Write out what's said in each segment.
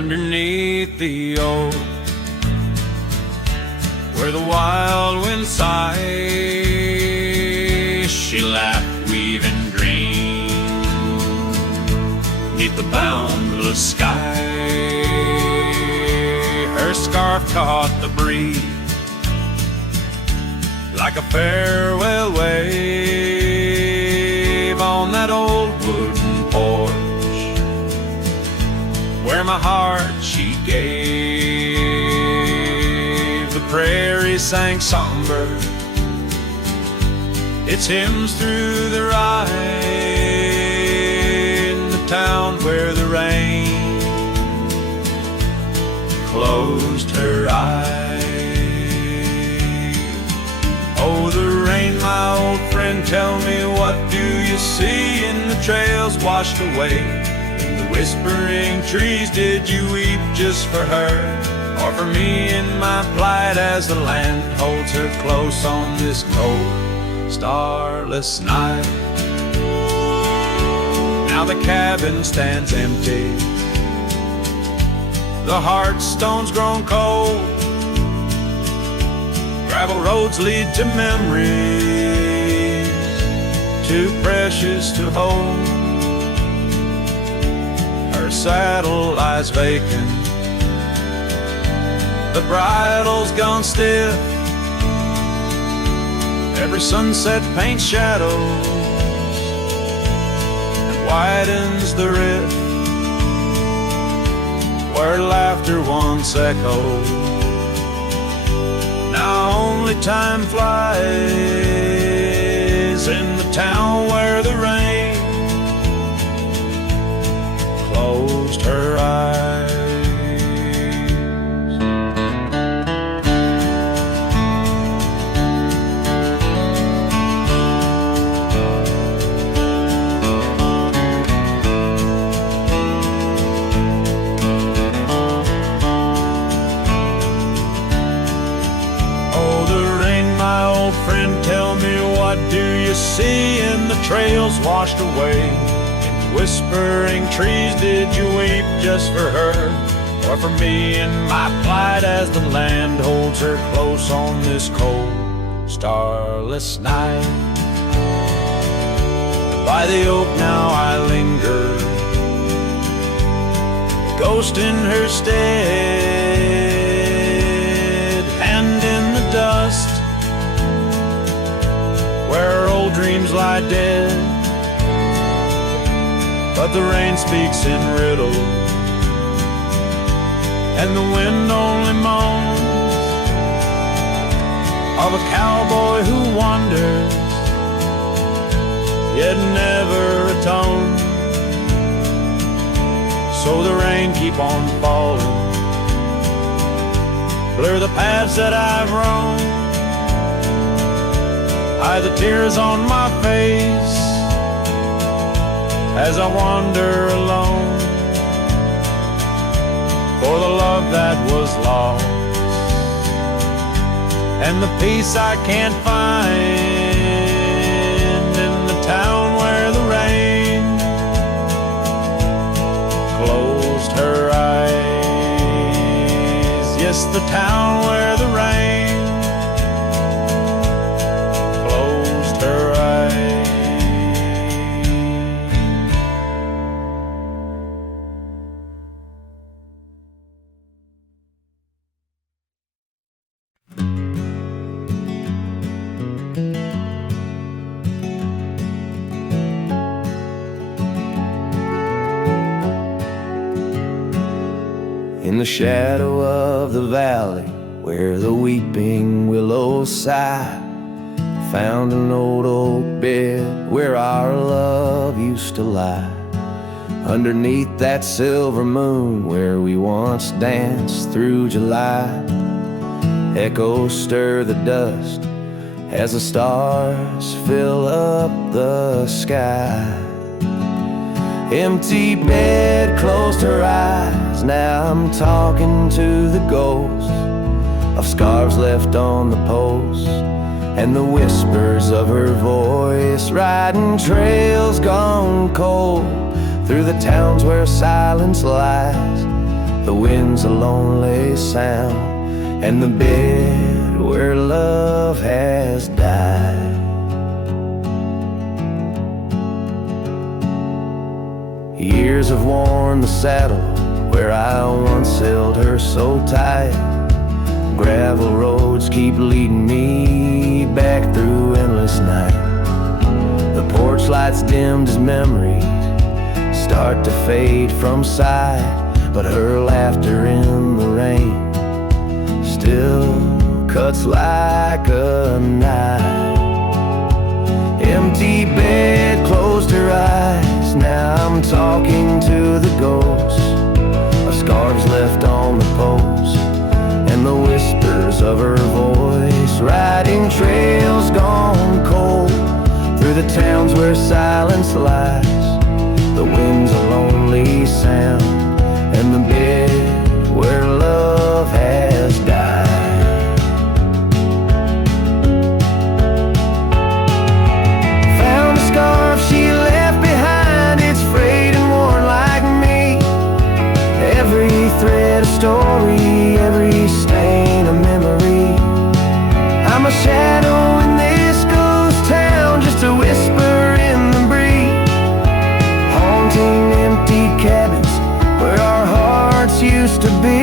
underneath the oak, where the wild wind sighs. She laughed, weaving green neath the boundless sky. Her scarf caught the breeze like a farewell wave on that old wooden porch where my heart she gave. The prairie sang songbird its hymns through the rye in the town where the rain closed her eyes. Oh, the rain, my old friend, tell me, what do you see in the trails washed away? In the whispering trees, did you weep just for her, or for me in my plight as the land holds her close on this cold, starless night? Now the cabin stands empty, the hearthstone's grown cold, gravel roads lead to memories too precious to hold. Her saddle lies vacant, the bridle's gone stiff, every sunset paints shadows and widens the rift where laughter once echoed. Now only time flies in the town where the rain closed her eyes. See in the trails washed away, in whispering trees, did you weep just for her, or for me in my plight as the land holds her close on this cold, starless night? By the oak now I linger, ghost in her stead, hand in the dust where old dreams lie dead. But the rain speaks in riddles, and the wind only moans of a cowboy who wanders, yet never atones. So the rain keep on falling, blur the paths that I've roamed, hide the tears on my face as I wander alone for the love that was lost and the peace I can't find in the town where the rain closed her eyes. Yes, the town where the rain her eyes. In the shadow of the valley where the weeping willows sigh, found an old oak bed where our love used to lie. Underneath that silver moon where we once danced through July, echoes stir the dust as the stars fill up the sky. Empty bed closed her eyes, now I'm talking to the ghost of scarves left on the post and the whispers of her voice, riding trails gone cold through the towns where silence lies. The wind's a lonely sound, and the bed where love has died. Years have worn the saddle where I once held her so tight. Gravel roads keep leading me back through endless night. The porch lights dimmed as memories start to fade from sight, but her laughter in the rain still cuts like a knife. Empty bed closed her eyes, now I'm talking to the ghosts of scarves left on the post, and the whispers of her voice, riding trails gone cold through the towns where silence lies. The wind's a lonely sound, and the bed where love has died. Found a scarf she left behind, it's frayed and worn like me. Every thread a story, every stain a memory. I'm a shadow in this ghost town, just a whisper in the breeze, haunting empty cabins where our hearts used to be.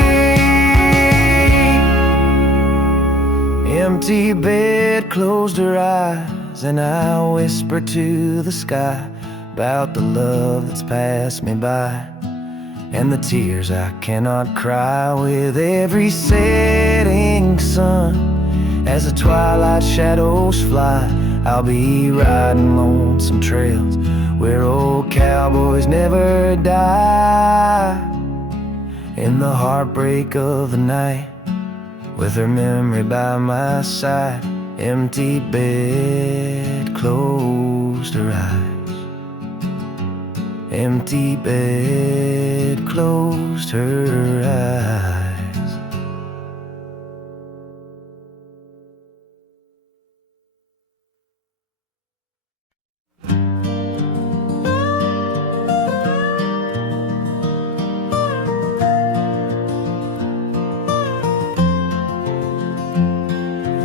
Empty bed closed her eyes, and I whisper to the sky about the love that's passed me by, and the tears I cannot cry with every setting sun. As the twilight shadows fly, I'll be riding lonesome trails where old cowboys never die. In the heartbreak of the night, with her memory by my side, empty bed closed her eyes. Empty bed closed her eyes.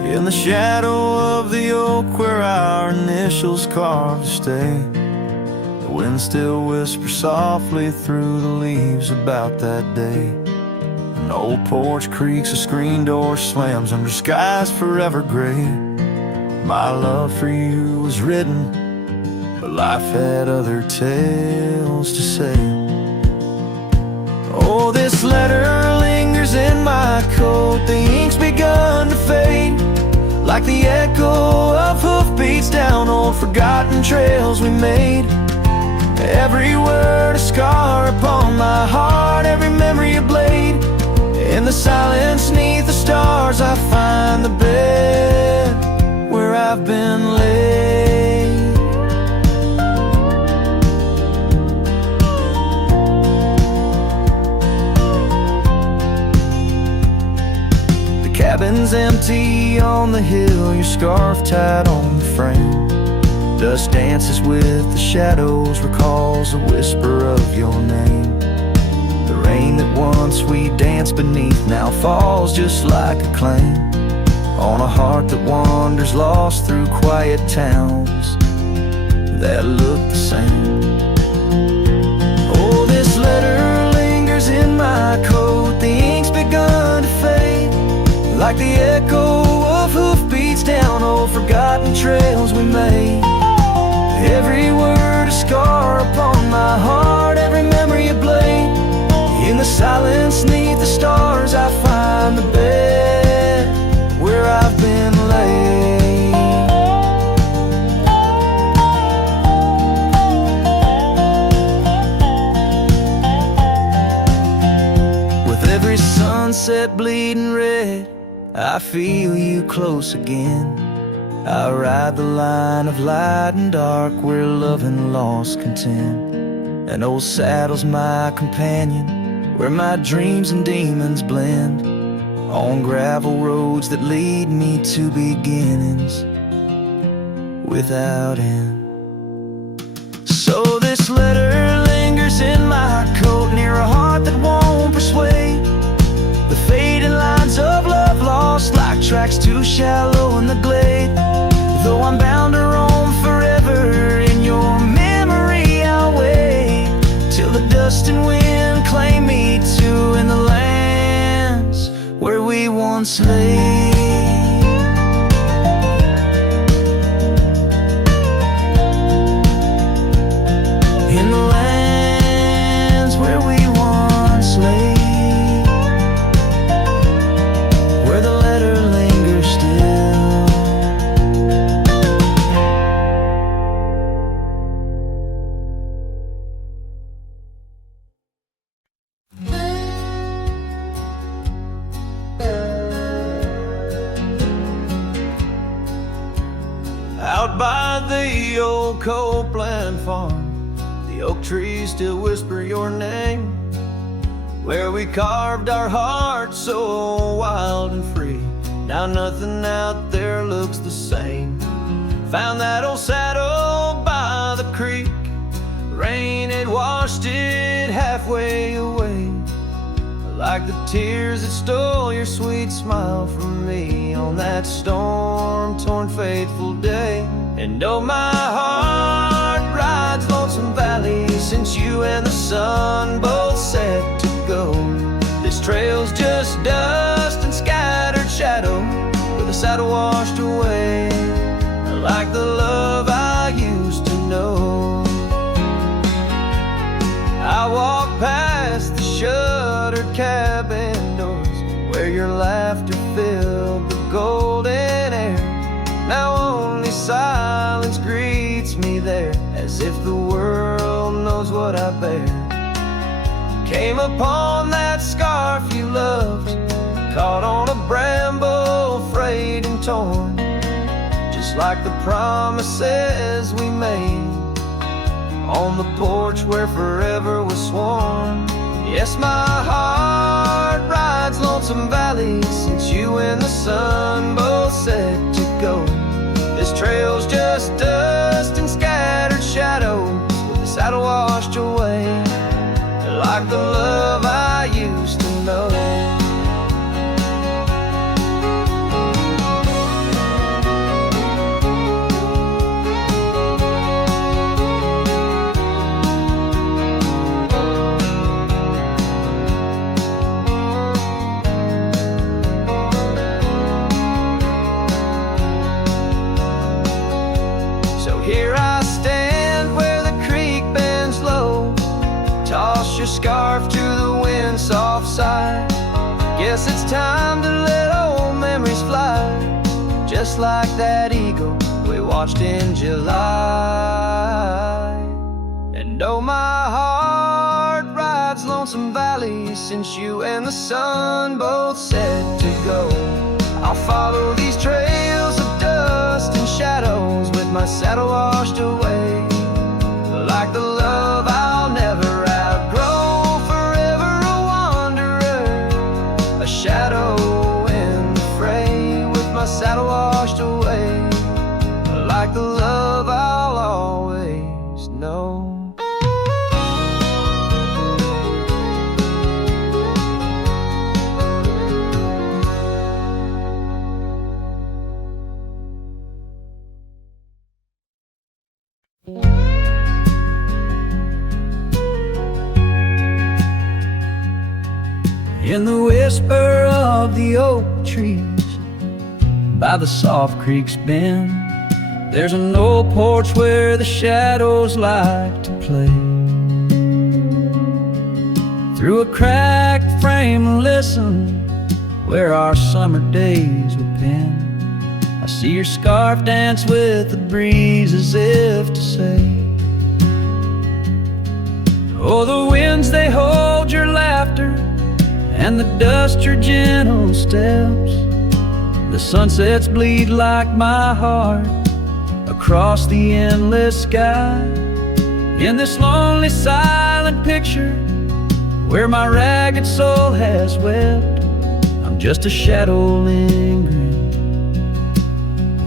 In the shadow of the oak where our initials carved to stay, the wind still whispers softly through the leaves about that day. An old porch creaks, a screen door slams under skies forever gray. My love for you was written, but life had other tales to say. Oh, this letter lingers in my coat, the ink's begun to fade, like the echo of hoofbeats down old forgotten trails we made. Every word a scar upon my heart, every memory a blade. In the silence neath the stars I find the bed where I've been laid. The cabin's empty on the hill, your scarf tied on the frame. Dust dances with the shadows, recalls a whisper of your name. The rain that once we danced beneath now falls just like a claim on a heart that wanders lost through quiet towns that look the same. Oh, this letter lingers in my coat, the ink's begun to fade, like the echo of hoofbeats down old forgotten trails we made. Every word a scar upon my heart, every memory a blade. In the silence neath the stars I find the bed where I've been laid. With every sunset bleeding red, I feel you close again. I ride the line of light and dark where love and loss contend. An old saddle's my companion, where my dreams and demons blend, on gravel roads that lead me to beginnings without end. So this letter lingers in my coat, near a heart that won't persuade, Almost like tracks too shallow in the glade. Though I'm bound to roam forever in your memory, I'll wait till the dust and wind claim me too in the lands where we once lay. In the lands where we once lay, where the letter lingers still. Out by the old Copeland farm, the oak trees still whisper your name, where we carved our hearts so wild and free. Now nothing out there looks the same. Found that old saddle by the creek. Rain had washed it halfway away, like the tears that stole your sweet smile from me on that storm-torn fateful day. And oh, my heart rides Lonesome Valley since you and the sun both set to go. This trail's just dust and scattered shadow, with the saddle washed away, like the love I used to know. I walk past the shuttered cabin doors, where your laughter filled the golden air. Now only silence greets me there, as if the world knows what I bear. Came upon that scarf you loved, caught on a bramble, frayed and torn, just like the promises we made on the porch where forever was sworn. Yes, my heart rides Lonesome Valley since you and the sun both set to go. This trail's just dust and scattered shadows, with the saddle washed away, like the love I used to know. Here I stand where the creek bends low, toss your scarf to the wind's soft side. Guess it's time to let old memories fly, just like that eagle we watched in July. And oh, my heart rides Lonesome Valley since you and the sun both set to go. I'll follow these trails of dust and shadows, with my saddle washed away, like the love I'll never outgrow. Forever a wanderer, a shadow in the fray, with my saddle washed away, like the love I'll always know. In the whisper of the oak trees by the soft creek's bend, there's an old porch where the shadows like to play. Through a cracked frame, listen, where our summer days were penned. I see your scarf dance with the breeze, as if to say, oh, the winds, they hold your laughter, and the dust your gentle steps. The sunsets bleed like my heart across the endless sky. In this lonely silent picture, where my ragged soul has wept, I'm just a shadow lingering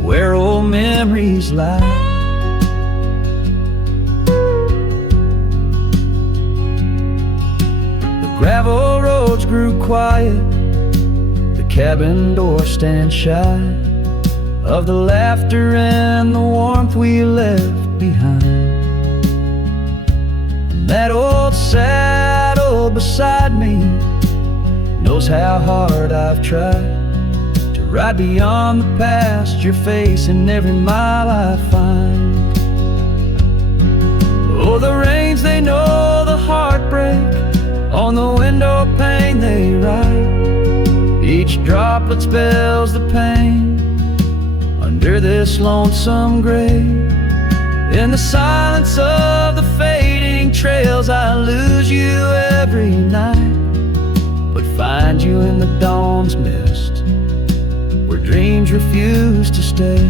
where old memories lie. Gravel roads grew quiet, the cabin door stand shy of the laughter and the warmth we left behind. And that old saddle beside me knows how hard I've tried to ride beyond the past you're facing every mile I find. Oh, the rains, they know the heartbreak, on the window pane they write. Each droplet spells the pain under this lonesome grave. In the silence of the fading trails, I lose you every night, but find you in the dawn's mist, where dreams refuse to stay.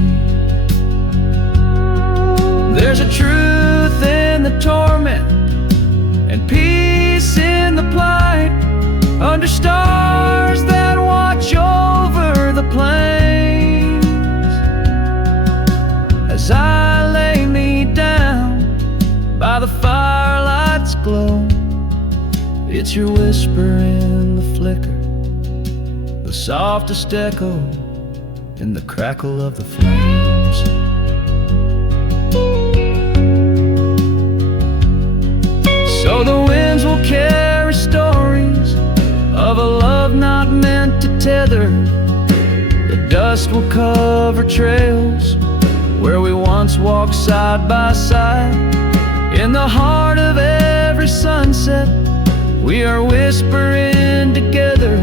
There's a truth in the torment and peace in the plight, under stars that watch over the plains. As I lay me down by the firelight's glow, it's your whisper in the flicker, the softest echo in the crackle of the flames. So the winds will carry stories of a love not meant to tether. The dust will cover trails where we once walked side by side. In the heart of every sunset, we are whispering together.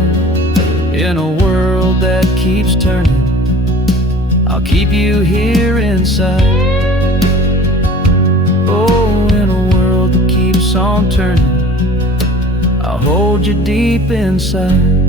In a world that keeps turning, I'll keep you here inside. Oh, in a world that keeps on turning, I'll hold you deep inside.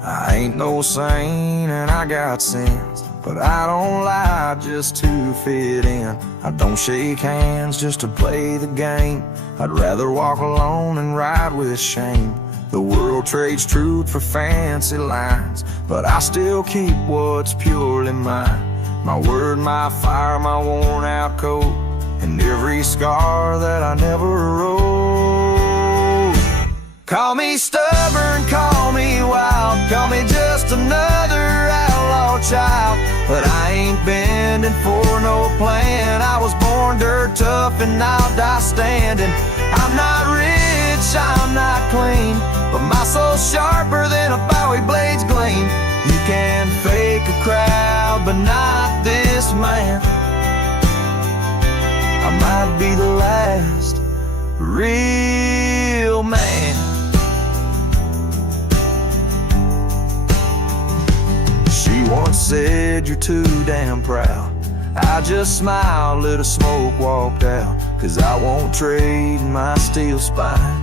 I ain't no saint and I got sins, but I don't lie just to fit in. I don't shake hands just to play the game. I'd rather walk alone and ride with shame. The world trades truth for fancy lines, but I still keep what's purely mine. My word, my fire, my worn out coat, and every scar that I never wrote. Call me stubborn, call me wild, call me just another outlaw child, but I ain't bending for no plan. I was born dirt tough and I'll die standing. I'm not rich, I'm not clean, but my soul's sharper than a Bowie blade's gleam. You can fake a crowd, but not this man. I might be the last real man. She once said, you're too damn proud. I just smiled, lit a smoke, walked out, 'cause I won't trade my steel spine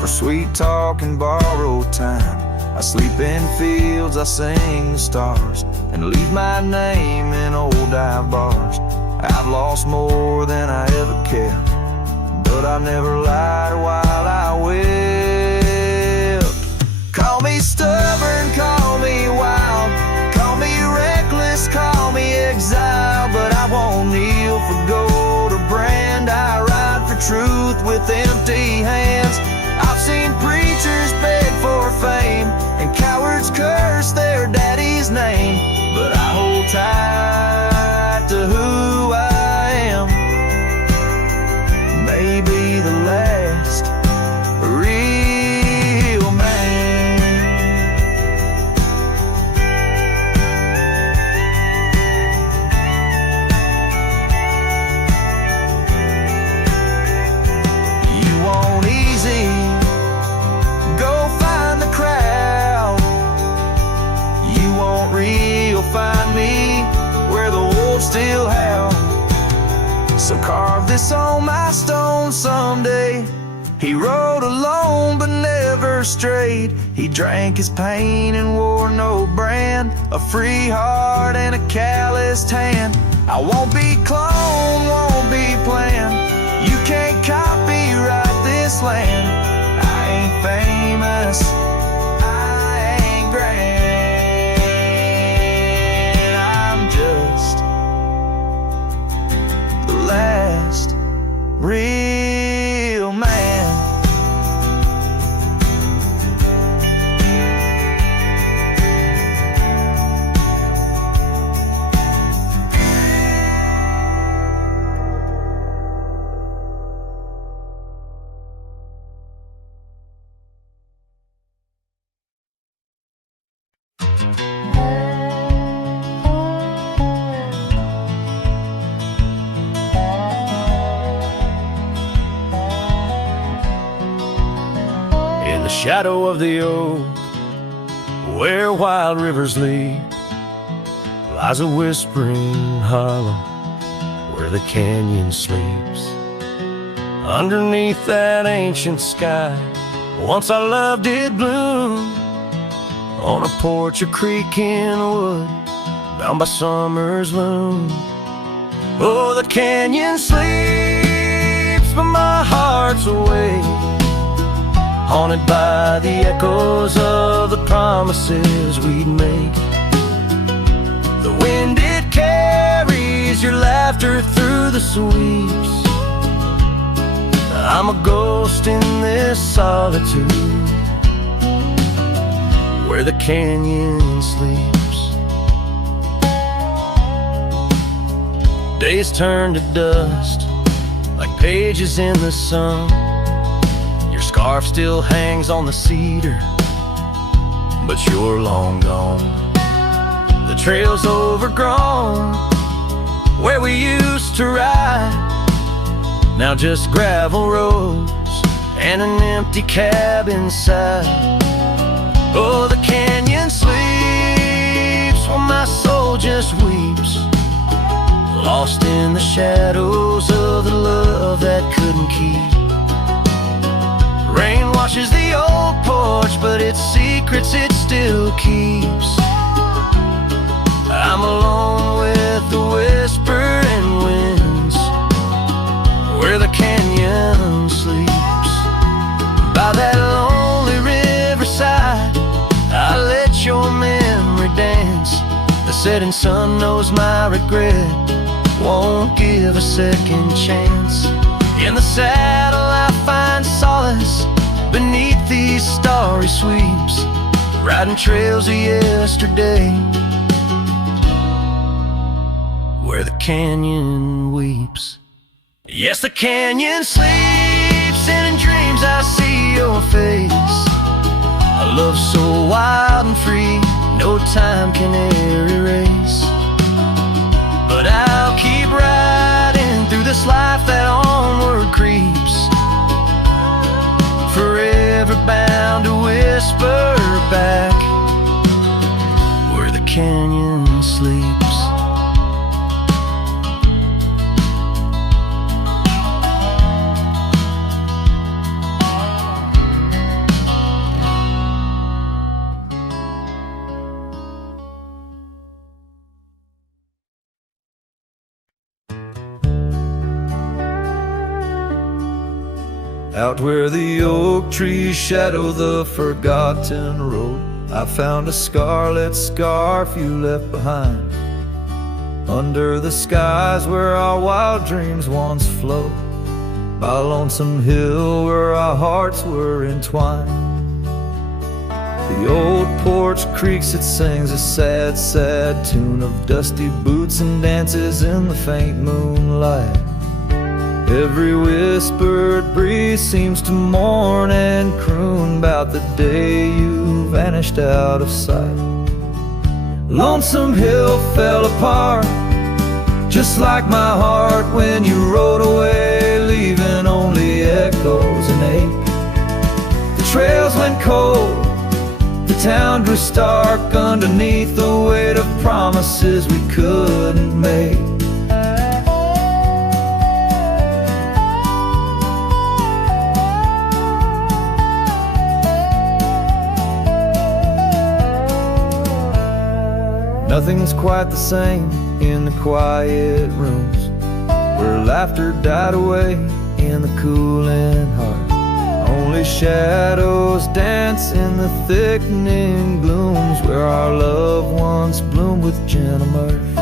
for sweet talk and borrowed time. I sleep in fields, I sing the stars, and leave my name in old dive bars. I've lost more than I ever kept, but I've never lied while I wept. Call me stubborn, call me wild, call me reckless, call me exile, but I won't kneel for gold or brand. I ride for truth with empty hands. I've seen preachers beg for fame and cowards curse their daddy's name, but I hold tight to who I am. Maybe the last real man. You want easy, go find the crowd. You want real, find me where the wolves still howl. So carve this on my stone someday, He rode alone but never strayed. He drank his pain and wore no brand, a free heart and a calloused hand. I won't be cloned, won't be planned. You can't copyright this land. I ain't famous, I ain't grand. I'm just the last real man. In the shadow of the oak, where wild rivers lead, lies a whispering hollow where the canyon sleeps. Underneath that ancient sky, once our love did bloom, on a porch, a creek in wood, bound by summer's loom. Oh, the canyon sleeps, but my heart's awake, haunted by the echoes of the promises we'd make. The wind, it carries your laughter through the sweeps. I'm a ghost in this solitude, where the canyon sleeps. Days turn to dust, like pages in the sun. Your scarf still hangs on the cedar, but you're long gone. The trail's overgrown, where we used to ride, now just gravel roads and an empty cab inside. Oh, the canyon sleeps while my soul just weeps, lost in the shadows of the love that couldn't keep. Rain washes the old porch, but its secrets it still keeps. I'm alone with the whispering winds, where the canyon sleeps. By that lonely riverside, I let your memory dance. The setting sun knows my regret won't give a second chance. In the saddle I find solace beneath these starry sweeps, riding trails of yesterday, where the canyon weeps. Yes, the canyon sleeps, and in dreams I see your face. A love so wild and free, no time can e'er erase. But I'll keep riding through this life that onward creeps, forever bound to whisper back, where the canyon sleeps. Out where the oak trees shadow the forgotten road, I found a scarlet scarf you left behind. Under the skies where our wild dreams once flowed, by a lonesome hill where our hearts were entwined. The old porch creaks, it sings a sad, sad tune of dusty boots and dances in the faint moonlight. Every whispered breeze seems to mourn and croon about the day you vanished out of sight. Lonesome Hill fell apart, just like my heart when you rode away, leaving only echoes and ache. The trails went cold, the town grew stark underneath the weight of promises we couldn't make. Nothing's quite the same in the quiet rooms where laughter died away in the cooling heart. Only shadows dance in the thickening glooms where our loved ones bloom with gentle mirth.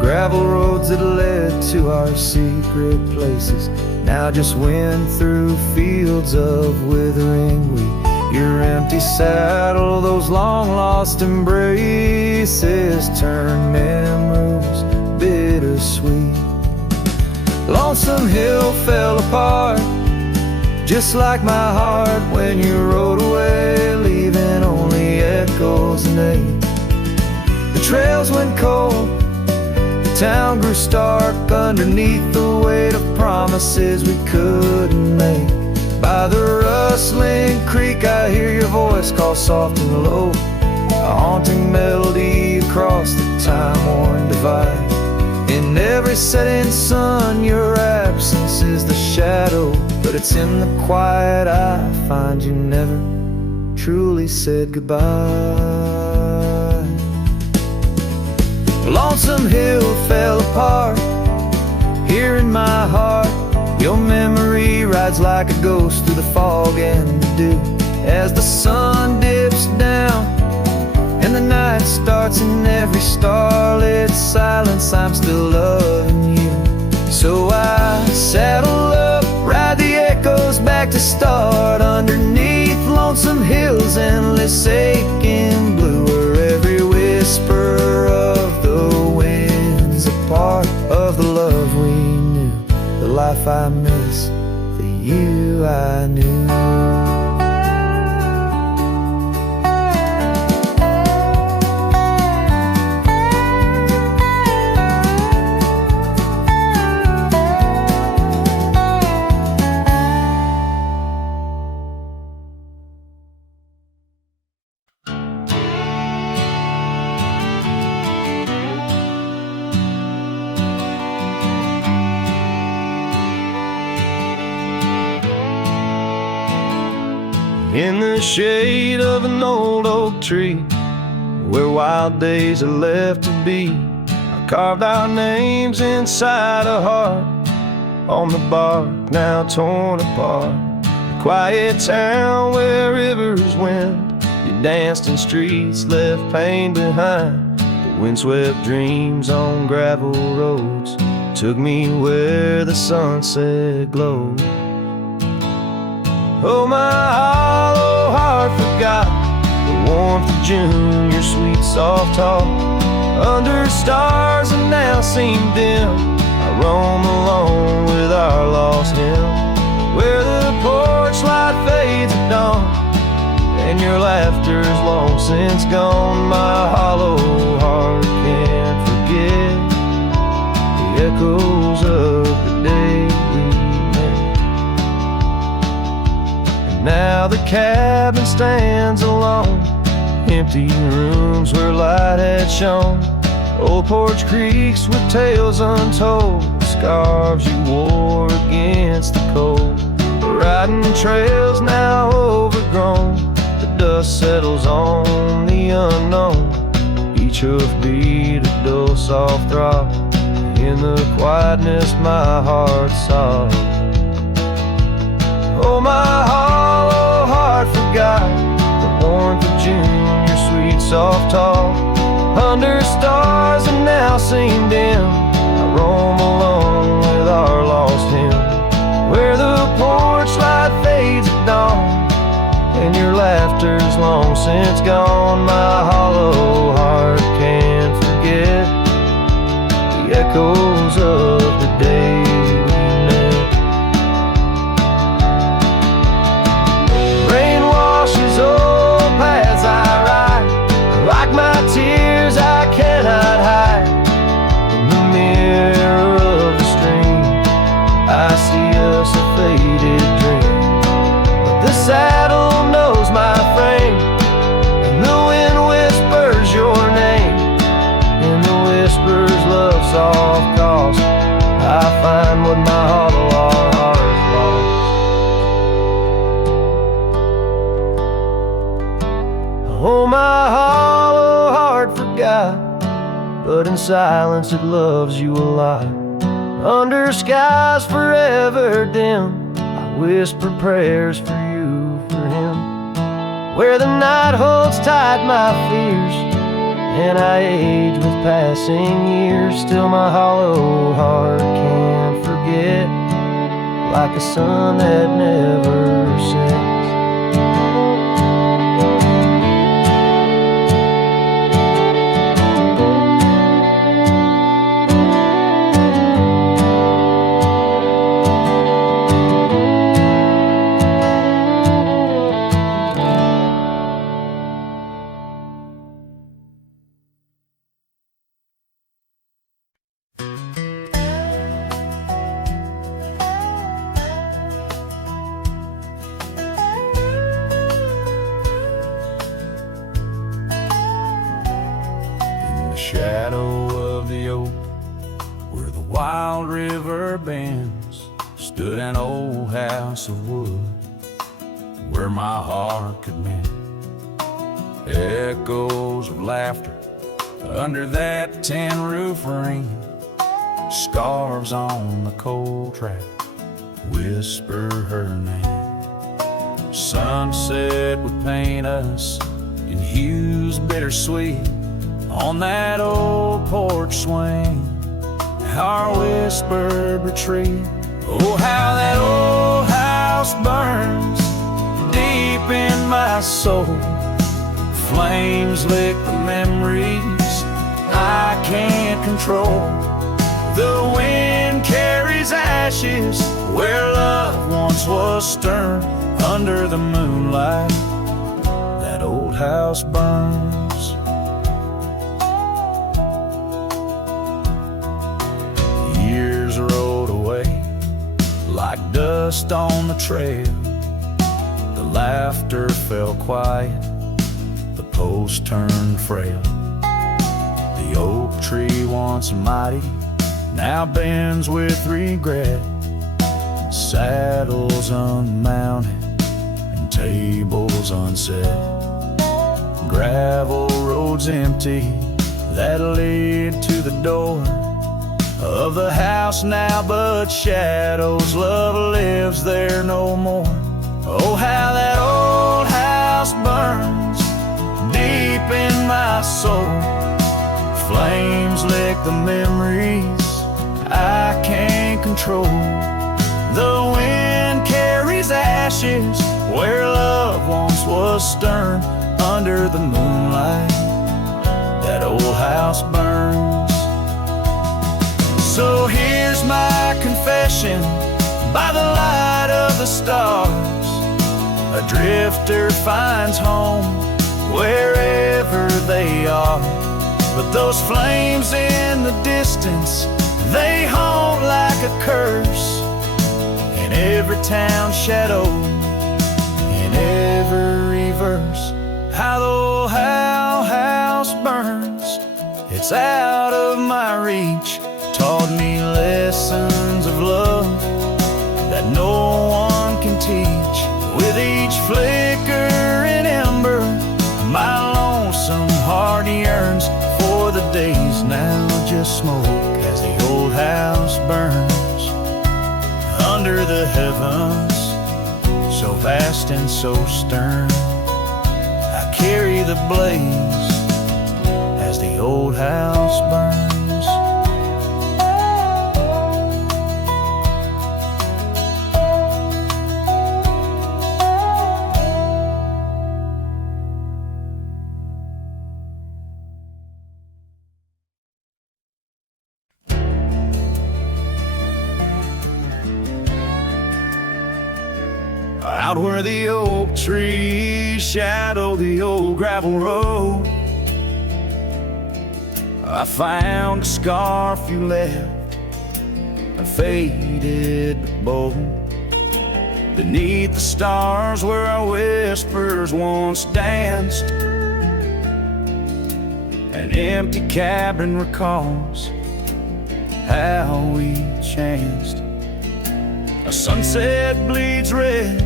Gravel roads that led to our secret places now just went through fields of withering wheat. Your empty saddle, those long-lost embraces turn memories bittersweet. Lonesome Hill fell apart, just like my heart when you rode away, leaving only echoes and ache. The trails went cold, the town grew stark underneath the weight of promises we couldn't make. By the rustling creek I hear your voice call soft and low, a haunting melody across the time-worn divide. In every setting sun your absence is the shadow, but it's in the quiet I find you never truly said goodbye. Lonesome Hill fell apart, here in my heart your memory rides like a ghost through the fog and the dew. As the sun dips down and the night starts, in every starlit silence I'm still loving you. So I saddle up, ride the echoes back to start, underneath Lonesome Hill's endless aching blue, where every whisper of the wind's a part of the love we knew, the life I miss, the you I knew. In the shade of an old oak tree, where wild days are left to be, I carved our names inside a heart on the bark now torn apart. The quiet town where rivers went, you danced in streets, left pain behind. The windswept dreams on gravel roads took me where the sunset glowed. Oh, my hollow heart forgot the warmth of June, your sweet soft talk. Under stars that now seem dim, I roam alone with our lost hymn, where the porch light fades at dawn and your laughter's long since gone. My hollow heart can't forget the echoes of the day we met. Now the cabin stands alone, empty rooms where light had shone, old porch creeks with tales untold, scarves you wore against the cold. Riding trails now overgrown, the dust settles on the unknown, each hoofbeat a dull soft throb. In the quietness my heart sobs. Oh, my hollow heart forgot the warmth of June, your sweet soft talk. Under stars that now seem dim, I roam alone with our lost hymn, where the porch light fades at dawn and your laughter's long since gone. My hollow heart can't forget the echoes of the day we met. Rain washes old paths I ride, like my tears I cannot hide. In the mirror of the stream I see us a faded dream, but the saddle knows my frame and the wind whispers your name, and the whispers love soft calls. I find what my hollow heart lost. Oh, my hollow heart but in silence it loves you a lot. Under skies forever dim, I whisper prayers for you, for him. Where the night holds tight my fears, and I age with passing years, still my hollow heart can't forget, like a sun that never sets. Shadow of the oak, where the wild river bends, stood an old house of wood, where my heart could mend. Echoes of laughter under that tin roof ring, scarves on the cold track whisper her name. Sunset would paint us in hues bittersweet on that old porch swing, our whispered retreat. Oh, how that old house burns deep in my soul. Flames lick the memories I can't control. The wind carries ashes where love once was stern. Under the moonlight, that old house burns. Rolled away like dust on the trail. The laughter fell quiet, the post turned frail. The oak tree once mighty now bends with regret. Saddles unmounted and tables unset. Gravel roads empty that lead to the door of the house now, but shadows, love lives there no more. Oh, how that old house burns deep in my soul. Flames lick the memories I can't control. The wind carries ashes where love once was stern. Under the moonlight, that old house burns. So here's my confession by the light of the stars. A drifter finds home wherever they are. But those flames in the distance, they haunt like a curse. In every town shadow, in every verse. How the old house burns, it's out of my reach. Taught me lessons of love that no one can teach. With each flicker and ember, my lonesome heart yearns for the days now just smoke as the old house burns. Under the heavens, so vast and so stern, I carry the blaze as the old house burns. Out where the oak trees shadow the old gravel road, I found a scarf you left, a faded but bold. Beneath the stars where our whispers once danced, an empty cabin recalls how we chanced. A sunset bleeds red,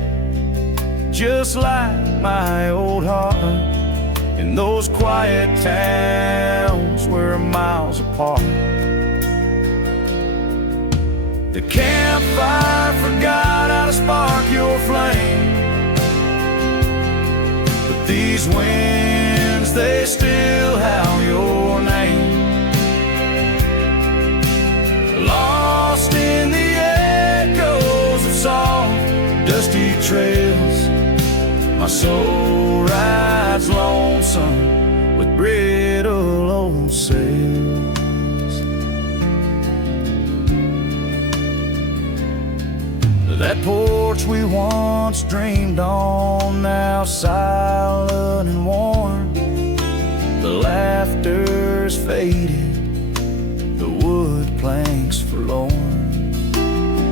just like my old heart. in those quiet towns we're miles apart. The campfire forgot how to spark your flame, but these winds, they still howl your name. Lost in the echoes of soft, dusty trails, my soul rides lonesome with brittle old sails. That porch we once dreamed on, now silent and warm. The laughter's faded, the wood planks forlorn.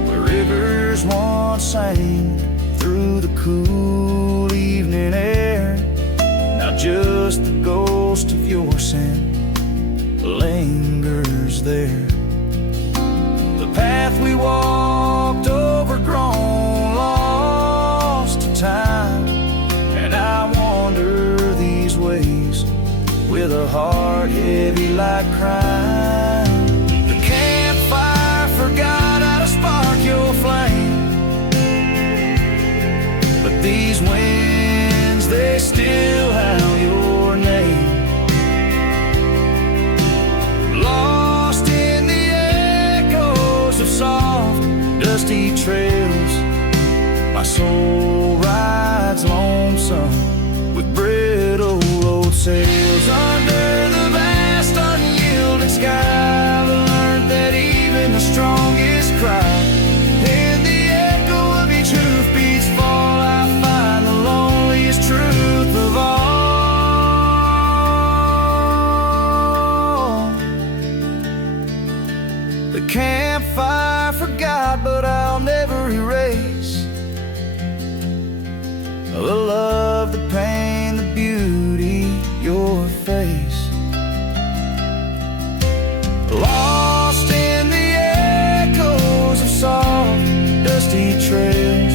Where rivers once sang through the cool evening air, now just the ghost of your scent lingers there. The path we walked, overgrown, lost to time, and I wander these ways with a heart heavy like crime. The campfire forgot how to spark your flame, but these winds, they still howl your name. Lost in the echoes of soft, dusty trails, my soul rides lonesome with brittle old sails. Under the vast unyielding sky, I've learned that even the strongest cry, in the echo of each hoofbeat's fall, I find the loneliest truth of all. The campfire forgot, but I'll never erase the love, the pain, the beauty, your face. Lost in the echoes of soft, dusty trails,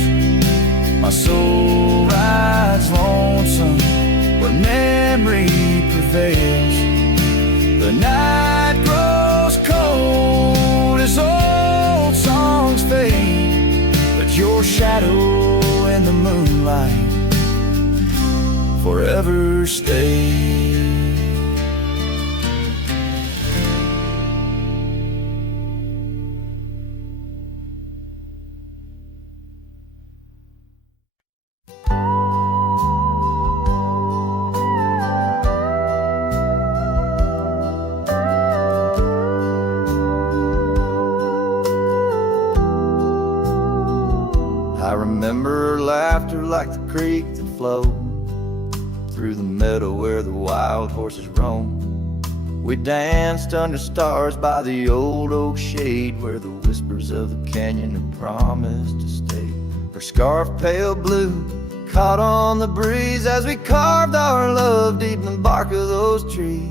my soul rides lonesome where memory prevails. The night grows cold as old songs fade, but your shadow in the moonlight forever stay. I remember laughter like the creek that flowed through the meadow where the wild horses roam. We danced under stars by the old oak shade where the whispers of the canyon had promised to stay. Her scarf pale blue caught on the breeze as we carved our love deep in the bark of those trees.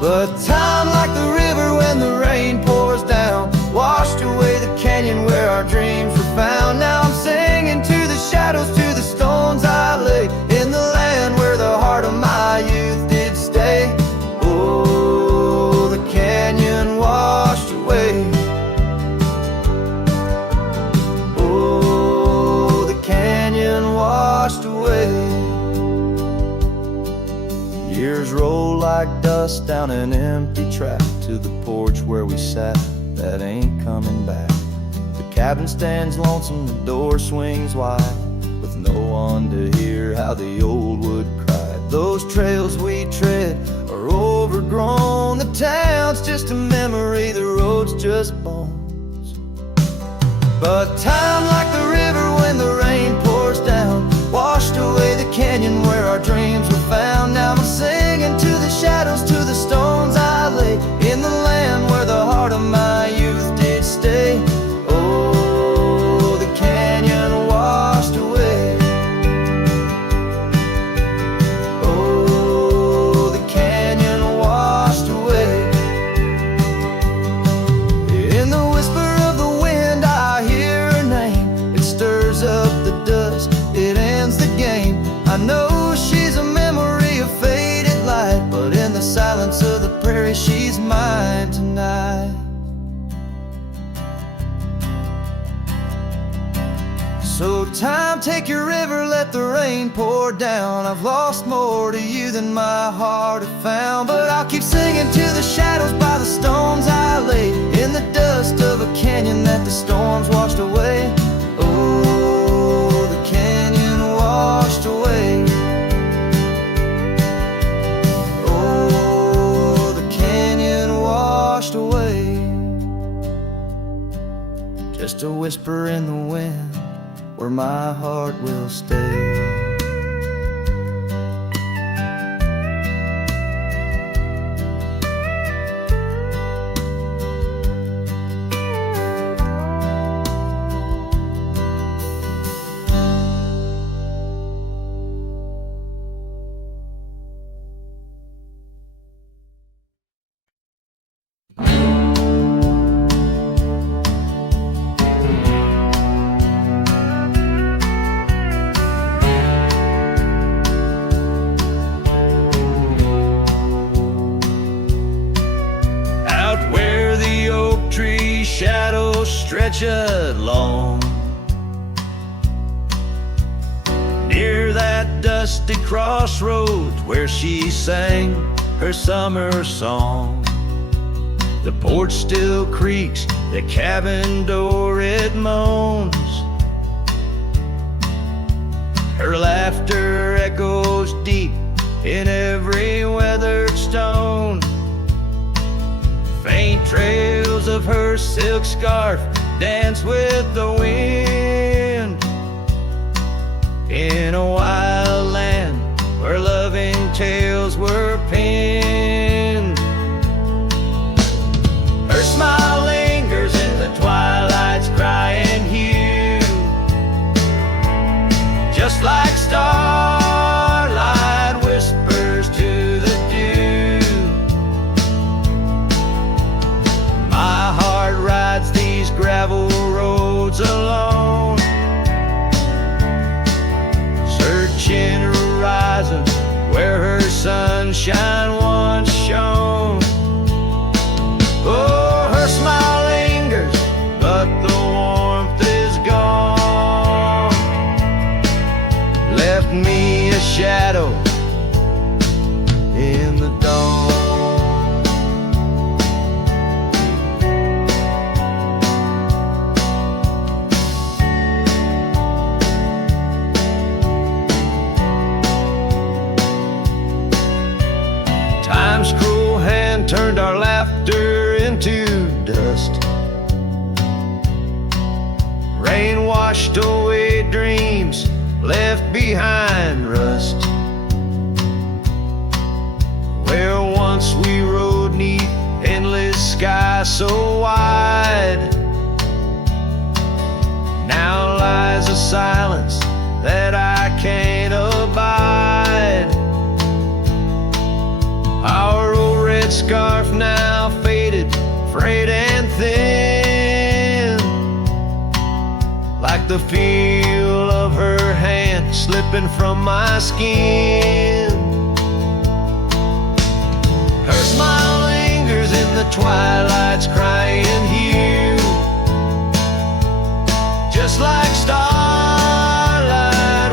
But time, like the river when the rain pours down, washed away the canyon where our dreams were found. Now I'm singing to the shadows, to the stones I lay, in the land where the heart of my youth did stay. Oh, the canyon washed away. Oh, the canyon washed away. Years roll like dust down an empty track to the porch where we sat, that ain't coming back. The cabin stands lonesome, the door swings wide, with no one to hear how the old wood cried. Those trails we tread are overgrown, the town's just a memory, the road's just bones. But time, like the river when the rain pours down, washed away the canyon where our dreams were found. Now I'm singing to the shadows, to the stones I lay, in the land where the heart of my youth did stay. Oh, the canyon washed away. Oh, the canyon washed away. In the whisper of the wind I hear her name. It stirs up the dust, it ends the game. I know she's a memory So time, take your river, let the rain pour down. I've lost more to you than my heart had found, but I'll keep singing to the shadows by the stones I laid in the dust of a canyon that the storms washed away. Oh, the canyon washed away. Oh, the canyon washed away. Just a whisper in the wind where my heart will stay. Shadows stretch along near that dusty crossroads where she sang her summer song. The porch still creaks, the cabin door it moans. Her laughter echoes deep in every weathered stone. Faint trails of her silk scarf dance with the wind in a wild land where loving tales were penned. Her smile lingers in the twilight's crying hue, just like starlight whispers to the dew. My heart rides these gravel roads alone, searching horizons where her sunshine once shone. Oh, her smile lingers, but the warmth is gone. Left me a shadow in the dawn. Time's cruel hand turned our laughter into dust. Rain washed away dreams, left behind rust. Where once we rode 'neath endless sky so wide, now lies a silence that I can't abide. Our old red scarf now faded, frayed and thin, like the feel of her hand slipping from my skin. Her smile lingers in the twilight's crying hue, just like starlight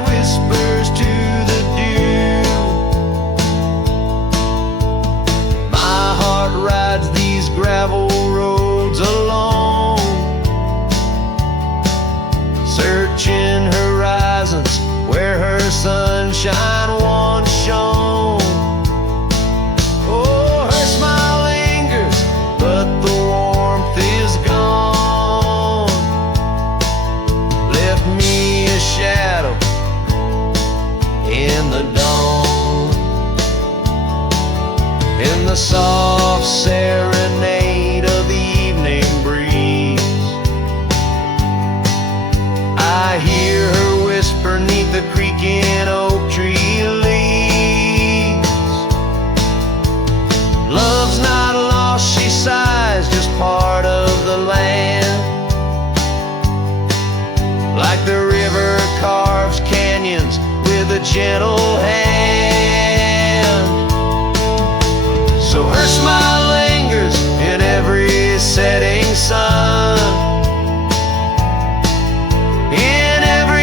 whispers to the dew. My heart rides these gravel roads alone, searching horizons where her sunshine once shone. Oh, her smile lingers, but the warmth is gone. Left me a shadow in the dawn. In the soft serenade of the evening breeze, I hear her whisper 'neath the creaking oak tree leaves. Love's not lost, she sighs, just part of the land. Like the river carves canyons with a gentle hand. So her smile lingers in every setting sun, in every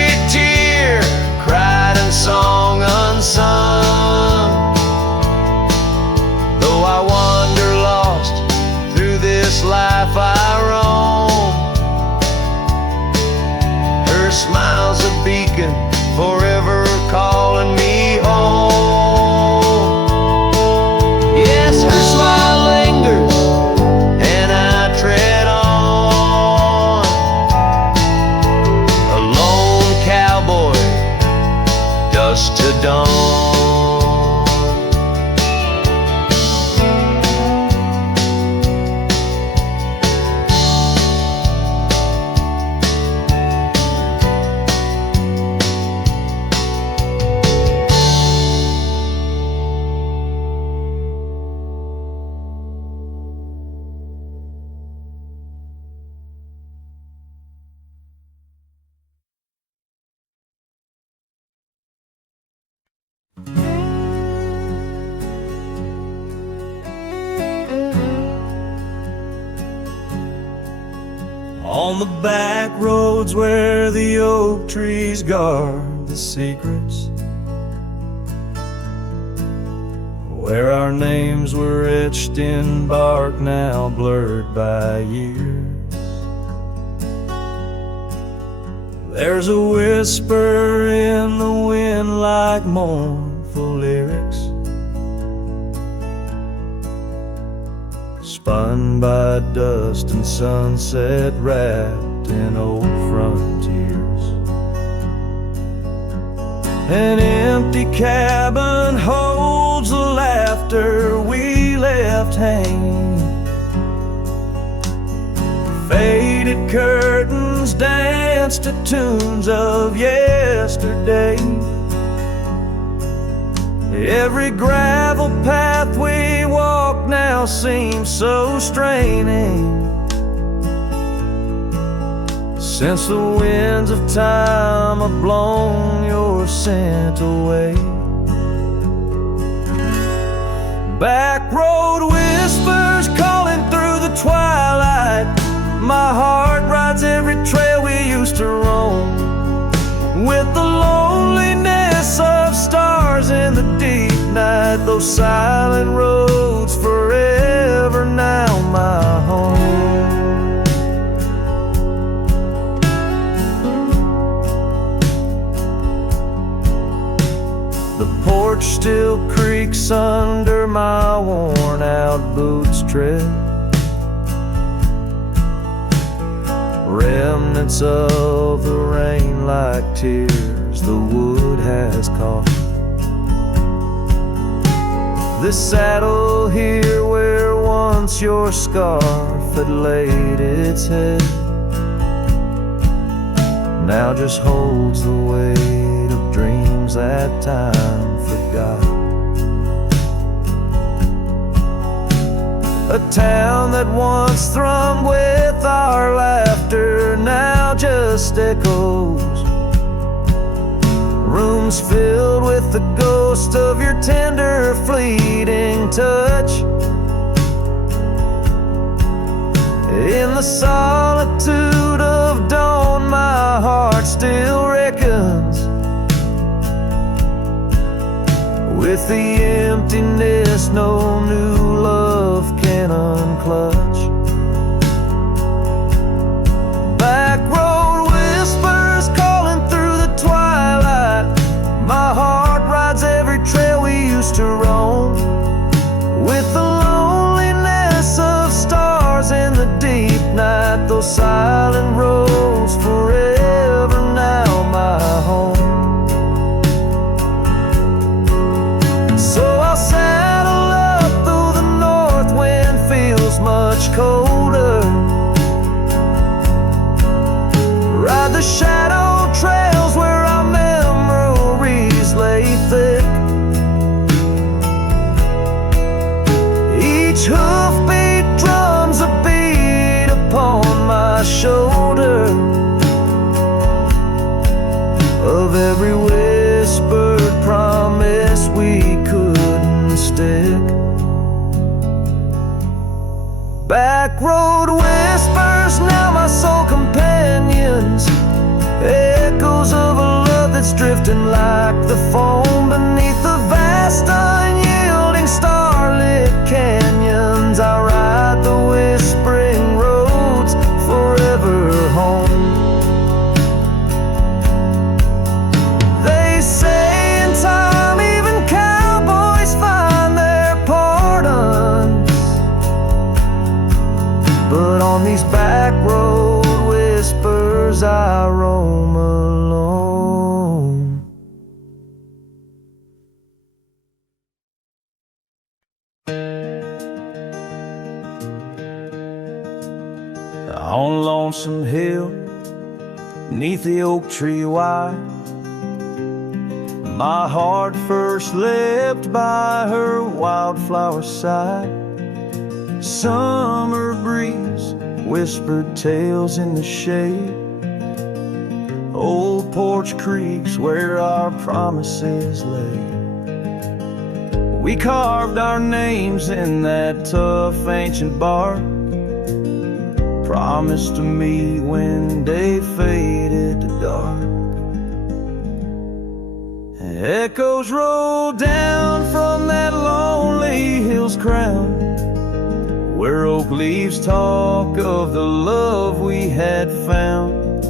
On the back roads where the oak trees guard the secrets, where our names were etched in bark now blurred by years. There's a whisper in the wind like mournful lyrics, spun by dust and sunset wrapped in old frontiers. An empty cabin holds the laughter we left hanging. Faded curtains dance to tunes of yesterday. Every gravel path we walk now seems so straining, since the winds of time have blown your scent away. Back road whispers calling through the twilight. My heart rides every trail we used to roam, with the loneliness of stars in the deep night. Those silent roads forever now my home. The porch still creaks under my worn out boots tread, remnants of the rain like tears the wood has caught. This saddle here where once your scarf had laid its head now just holds the weight of dreams that time forgot. A town that once thrummed with our laughter now just echoes, rooms filled with the ghost of your tender fleeting touch. In the solitude of dawn my heart still reckons with the emptiness no new love can unclutch. Back road whispers calling through the twilight. My heart rides every trail we used to roam, with the loneliness of stars in the deep night. Those silent roads forever now my home. So I'll saddle up through the north wind feels much colder, ride the shadow trails where our memories lay thick. Each hoofbeat drums a beat upon my shoulder of every whispered promise we couldn't stick. Back road whispers now my soul companions, echoes of a love that's drifting like the foam beneath the vast unyielding starlit canyons. I ride the whispering roads forever home. They say in time even cowboys find their pardons, but on these back road whispers I roam alone. On Lonesome Hill, neath the oak tree wide, my heart first leapt by her wildflower side. Summer breeze whispered tales in the shade, old porch creeks where our promises lay. We carved our names in that tough ancient bark, promised to me when day faded to dark. Echoes roll down from that lonely hill's crown, where oak leaves talk of the love we had found.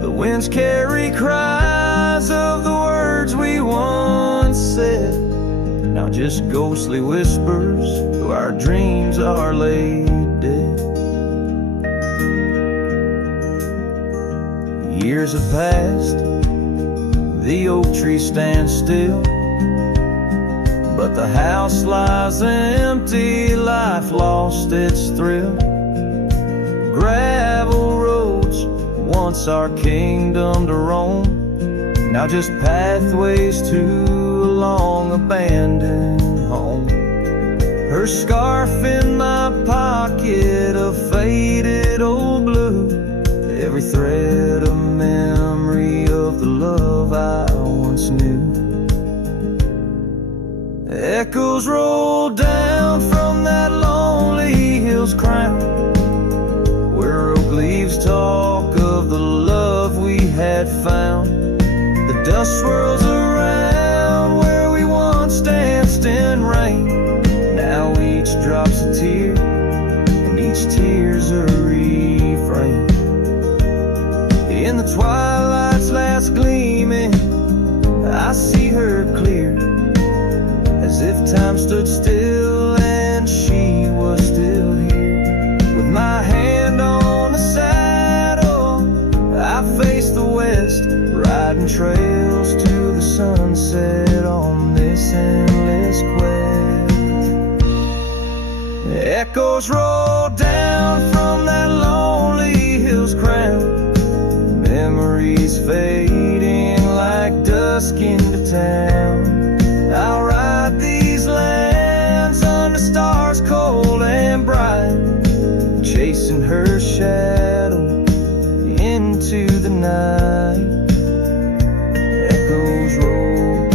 The winds carry cries of the words we once said, now just ghostly whispers though our dreams are laid dead. Years have passed, the oak tree stands still, but the house lies empty, life lost its thrill. Gravel roads, once our kingdom to roam, now just pathways to a long abandoned home. Her scarf in my pocket, a faded old blue, every thread a memory of the love I once knew. Echoes roll down from that lonely hill's crown, where oak leaves talk of the love we had found. The dust swirls around where we once danced in rain, now each drop's a tear and each tear's a refrain. In the twilight's last gleaming, I see her clear, as if time stood still and she was still here. With my hand on the saddle, I face the west, riding trails to the sunset on this endless quest. Echoes roll down from that lonely hill's crown, memories fading like dusk into town. I'll ride these lands under stars cold and bright, chasing her shadow into the night. Echoes roll,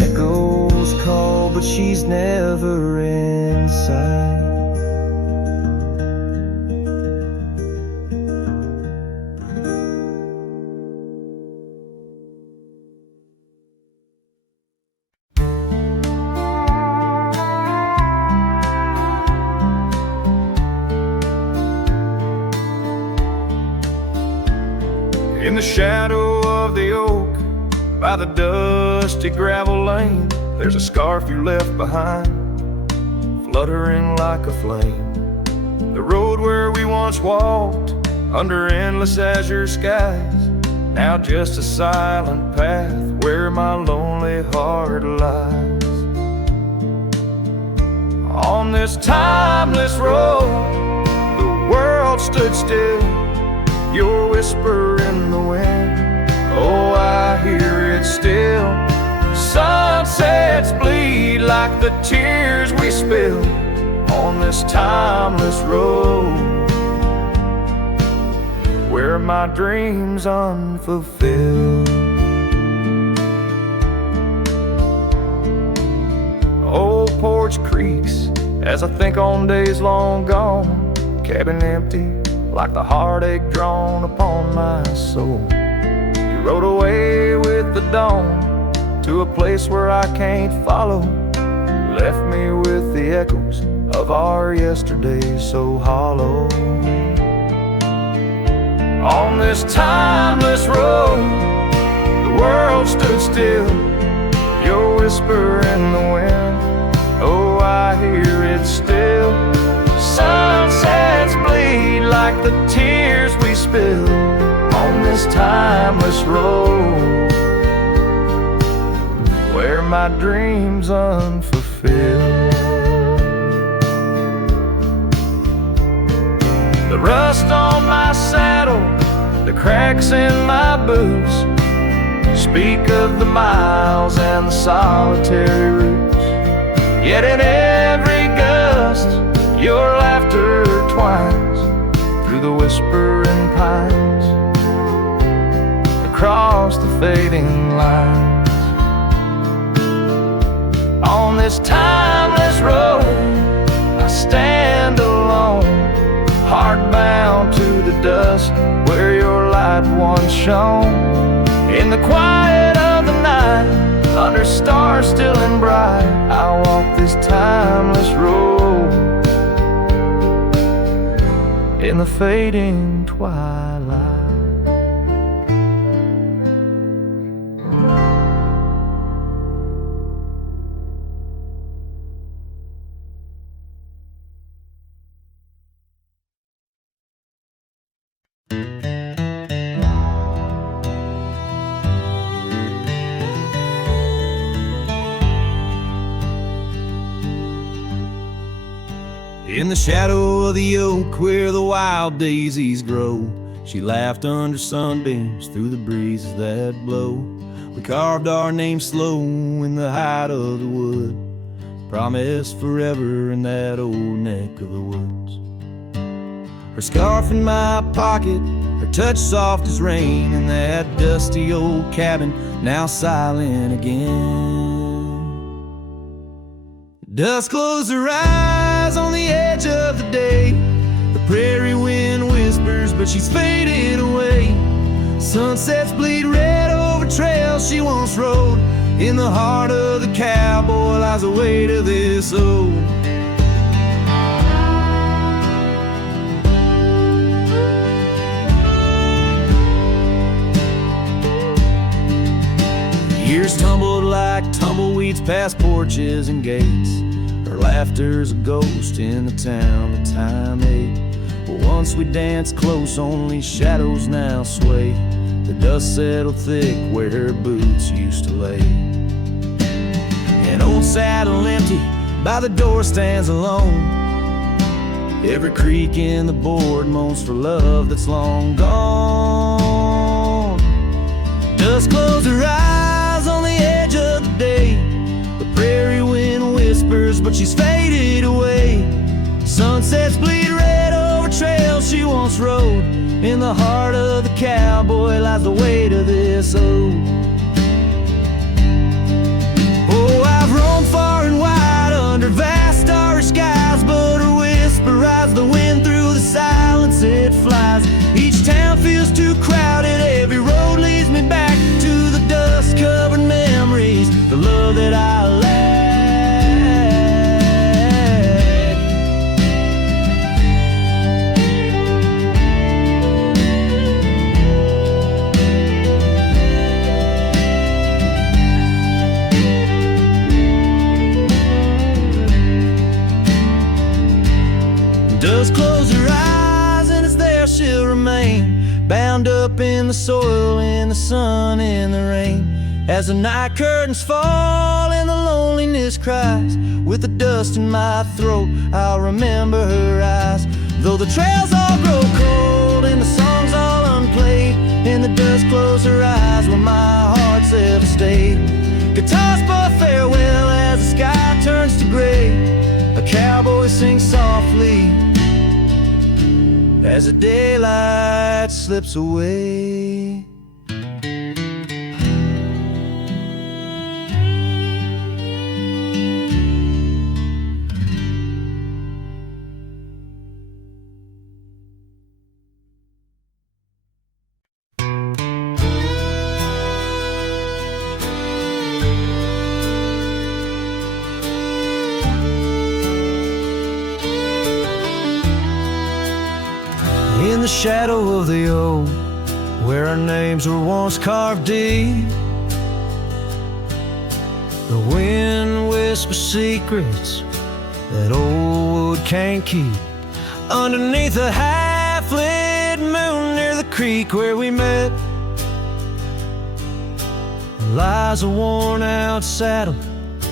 echoes call, but she's never in sight. In the shadow of the oak, by the dusty gravel lane, there's a scarf you left behind, fluttering like a flame. The road where we once walked, under endless azure skies, now just a silent path where my lonely heart lies. On this timeless road, the world stood still, your whisper in the wind, oh, I hear it still. Sunsets bleed like the tears we spill on this timeless road, where my dreams unfulfilled. Old porch creaks as I think on days long gone, cabin empty like the heartache drawn upon my soul. You rode away with the dawn to a place where I can't follow, left me with the echoes of our yesterdays so hollow. On this timeless road, the world stood still, your whisper in the wind, oh, I hear it still. Sunsets bleed like the tears we spill on this timeless road, where my dreams unfulfilled. The rust on my saddle, the cracks in my boots, speak of the miles and the solitary routes. Yet in every gust, your laughter twines through the whispering pines, across the fading lines. On this timeless road, I stand alone, heart heart bound to the dust where your light once shone. In the quiet of the night, under stars still and bright, I walk this timeless road in the fading twilight. In the shadow of the oak where the wild daisies grow, she laughed under sunbeams through the breezes that blow. We carved our names slow in the height of the wood, promised forever in that old neck of the woods. Her scarf in my pocket, her touch soft as rain, in that dusty old cabin now silent again. Dusk closed her eyes on the edge of the day. The prairie wind whispers, but she's faded away. Sunsets bleed red over trails she once rode. In the heart of the cowboy lies the weight of this ode. Years tumbled like tumbleweeds past porches and gates. Her laughter's a ghost in the town that time ate. But once we danced close, only shadows now sway. The dust settled thick where her boots used to lay. An old saddle empty by the door stands alone. Every creak in the board moans for love that's long gone. Dusk closed her eyes on the edge of the day. The prairie wind whispers, but she's faded away. Sunsets bleed red over trails she once rode. In the heart of the cowboy lies the weight of this ode. Oh, I've roamed far and wide under vast starry skies, but her whisper rides the wind through the silence it flies. Each town feels too crowded, every road leads me back to the dust-covered memories, the love that I lack. Does close her eyes and it's there she'll remain, bound up in the soil, in the sun, in the rain. As the night curtains fall and the loneliness cries, with the dust in my throat I'll remember her eyes. Though the trails all grow cold and the songs all unplayed, and the dust close her eyes when my heart's ever stayed. Guitars for farewell as the sky turns to gray. A cowboy sings softly as the daylight slips away. In the shadow of the oak, where our names were once carved deep, the wind whispers secrets that old wood can't keep. Underneath a half-lit moon near the creek where we met, lies a worn-out saddle,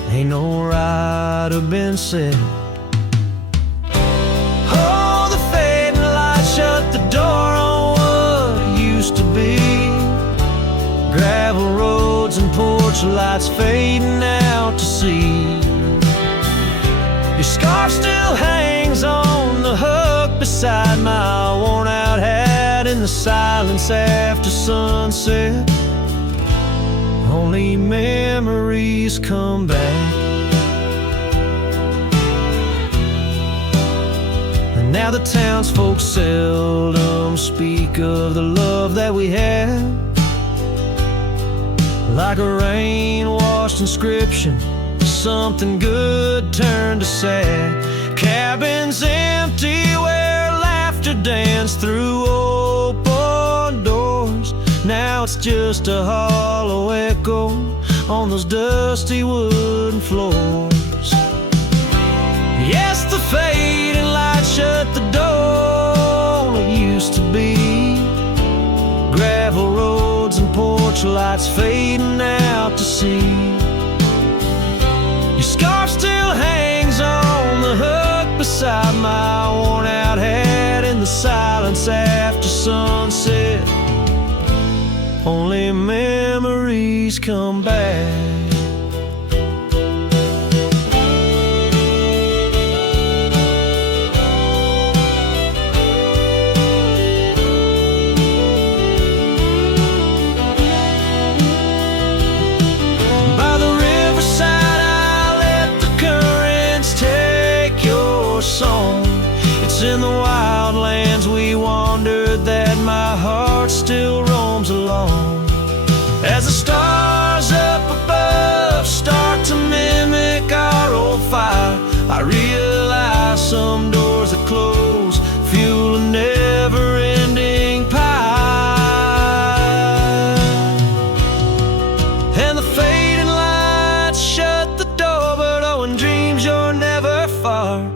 ain't no rider been set. Shut the door on what used to be. Gravel roads and porch lights fading out to sea. Your scarf still hangs on the hook beside my worn out hat in the silence after sunset. Only memories come back. The Now the townsfolk seldom speak of the love that we had. Like a rain-washed inscription, something good turned to sad. Cabins empty where laughter danced through open doors. Now it's just a hollow echo on those dusty wooden floors. Yes, the fading light shut the door. It used to be gravel roads and porch lights fading out to sea. Your scarf still hangs on the hook beside my worn-out hat in the silence after sunset. Only memories come back. By the riverside I let the currents take your song. It's in the wildlands we wandered that my heart still roams along. As the stars up above start to mimic our old fire, I realize some doors that close fuel a never-ending pie. And the fading lights shut the door, but oh, in dreams you're never far.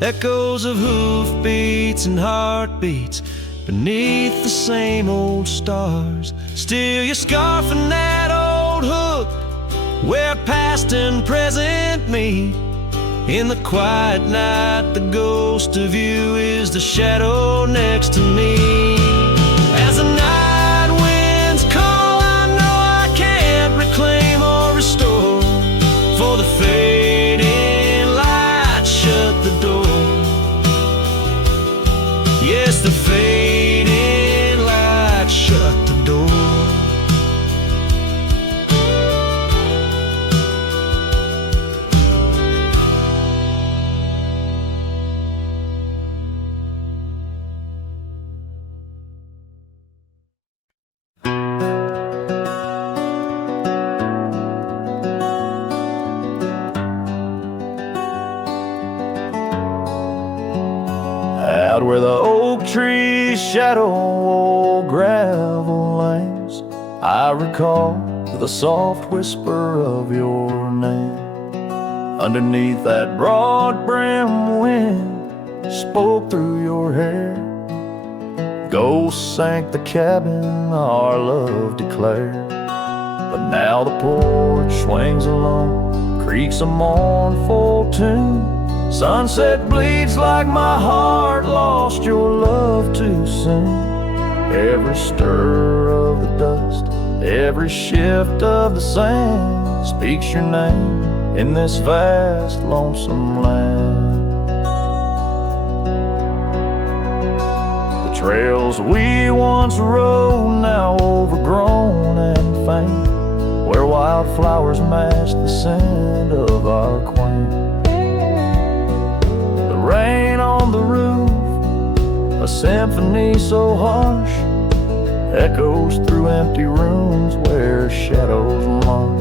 Echoes of hoofbeats and heartbeats beneath the same old stars. Still your scarf and that old hook where past and present meet. In the quiet night the ghost of you is the shadow next to me. As the night winds call, I know I can't reclaim or restore, for the fading light shut the door. Yes, the fading light shut the door. Out where the oak trees shadow old gravel lanes, I recall the soft whisper of your name. Underneath that broad brim wind spoke through your hair. Ghosts sank the cabin our love declared. But now the porch swings alone, creaks a mournful tune. Sunset bleeds like my heart lost your love too soon. Every stir of the dust, every shift of the sand speaks your name in this vast lonesome land. The trails we once rode now overgrown and faint, where wildflowers match the scent of our quaint. Rain on the roof, a symphony so harsh, echoes through empty rooms where shadows march.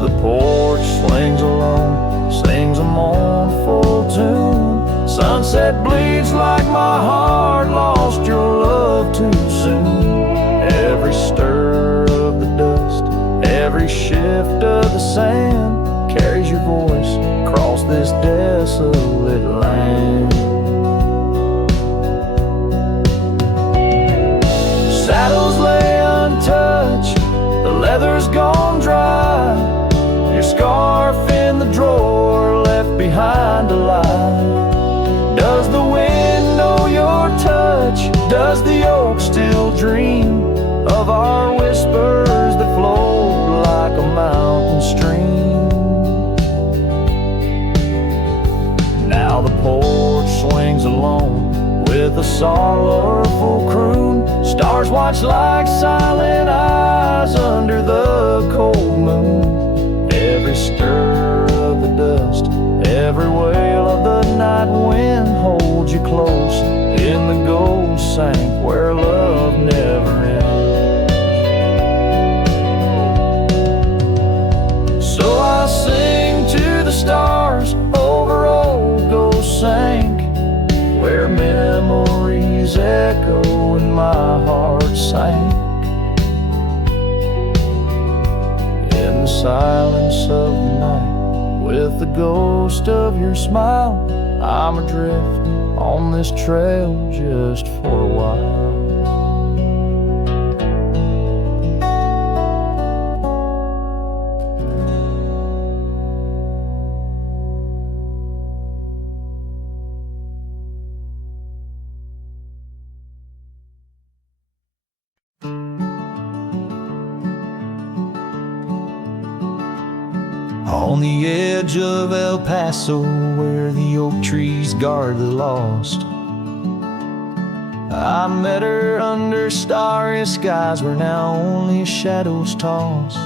The porch swings alone, sings a mournful tune. Sunset bleeds like my heart lost your love too soon. Every stir of the dust, every shift of the sand carries your voice across this desolate land. Saddles lay untouched, the leather's gone dry. Your scarf in the drawer left behind to lie. Does the wind know your touch? Does the oak still dream of our whispers that flowed like a mountain stream? Now the porch swings alone with a sorrowful croon. Stars watch like silent eyes under the cold moon. Every stir of the dust, every wail of the night wind holds you close close in the gold sank where love never ends. So I sing to the stars over old ghost sank where memories echo and my heart sank. In the silence of the night, with the ghost of your smile, I'm adrift on this trail just for a while. On the edge of El Paso, where the oak trees guard the lost, I met her under starry skies where now only shadows toss.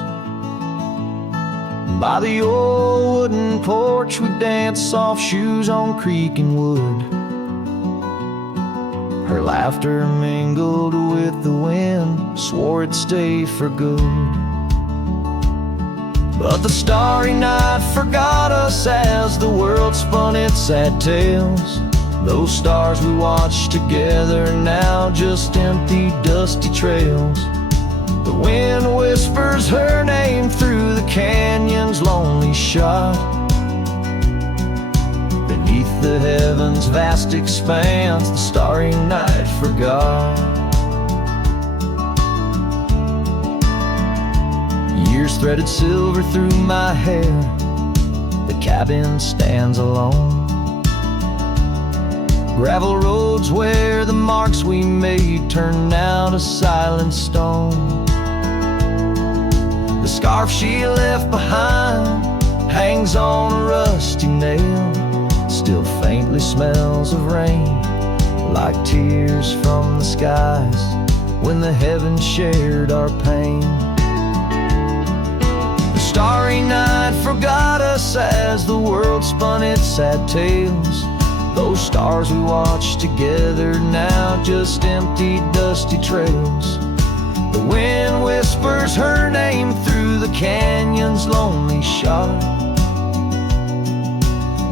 By the old wooden porch we danced soft shoes on creek and wood. Her laughter mingled with the wind, swore it'd stay for good. But the starry night forgot us as the world spun its sad tales. Those stars we watched together now just empty, dusty trails. The wind whispers her name through the canyon's lonely shot. Beneath the heavens' vast expanse, the starry night forgot. Years threaded silver through my hair, the cabin stands alone. Gravel roads where the marks we made turn now to silent stone. The scarf she left behind hangs on a rusty nail, still faintly smells of rain, like tears from the skies when the heavens shared our pain. The starry night forgot us as the world spun its sad tales. Those stars we watched together now just empty, dusty trails. The wind whispers her name through the canyon's lonely shot.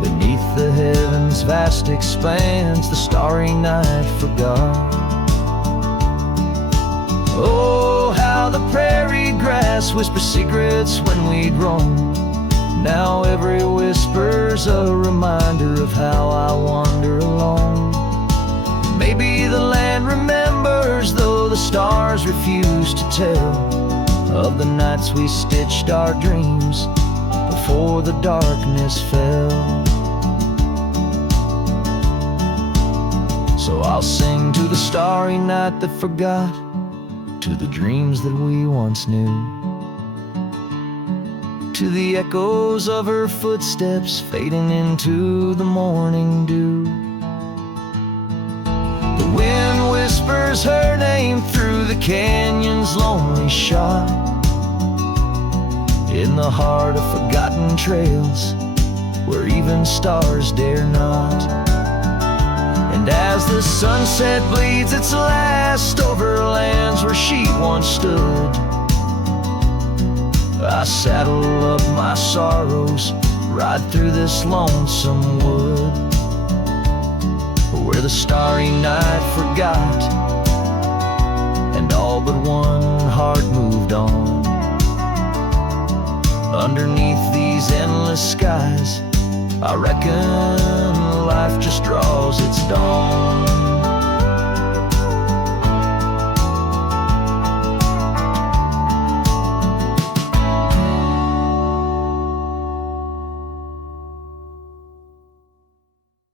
Beneath the heavens' vast expanse, the starry night forgot. Oh, how the prairie grass whispers secrets when we'd roam. Now every whisper's a reminder of how I wander alone. Maybe the land remembers, though the stars refuse to tell, of the nights we stitched our dreams before the darkness fell. So I'll sing to the starry night that forgot, to the dreams that we once knew, to the echoes of her footsteps fading into the morning dew. The wind whispers her name through the canyon's lonely shot. In the heart of forgotten trails, where even stars dare not. And as the sunset bleeds its last over lands where she once stood, I saddle up my sorrows, ride through this lonesome wood, where the starry night forgot, and all but one heart moved on. Underneath these endless skies, I reckon life just draws its dawn.